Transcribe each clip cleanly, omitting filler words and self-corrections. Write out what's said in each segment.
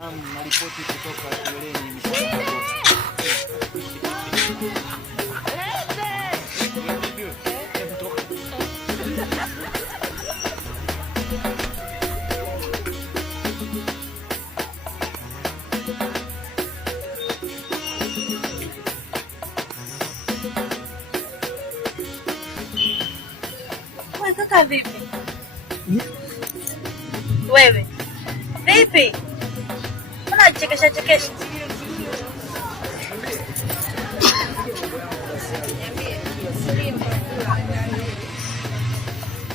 Naripoti kutoka shuleni mkoani Kaka vipi? Wewe vipi? Mbona chekesha?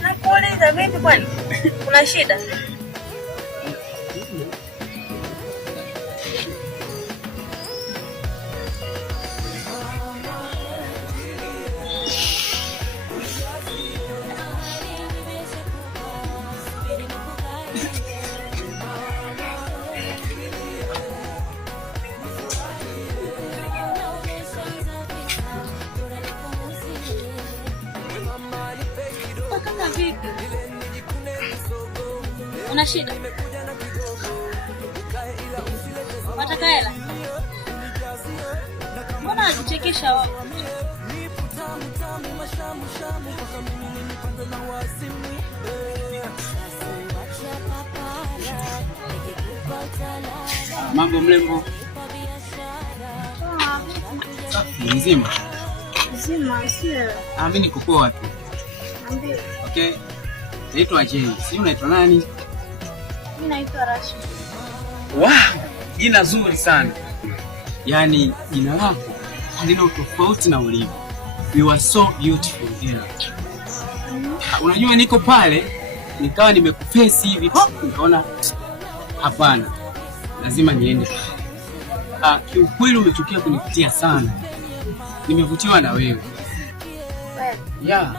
Nakuuliza vipi kwani? Kuna shida? Vipi? Una shida? Wataka hela? Mbona unajichekesha wewe? Mambo mrembo. Mzima? Mzima, sio. Mimi niko poa tu. Ndio. Okay. Naitwa Jay. Si unaitwa nani? Mimi naitwa Rashid. Wow, jina zuri sana. Yaani jina lako halina utofauti na ulivyo. You are so beautiful here. Unajua niko pale nikawa nimekuface hivi nikaona hapana. Lazima niende. Kiukweli umetokea kunivutia sana. Nimevutiwa na wewe. Yeah.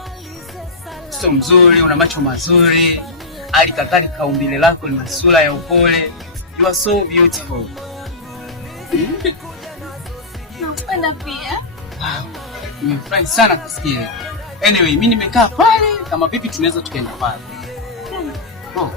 So mzuri, una macho mazuri, hali kadhalika umbile lako lina sura ya upole. You are so beautiful. Nakupenda pia. Nimefurahi sana kusikia. Anyway, mimi nimekaa pale, kama vipi tunaweza tukaenda pale. Oh.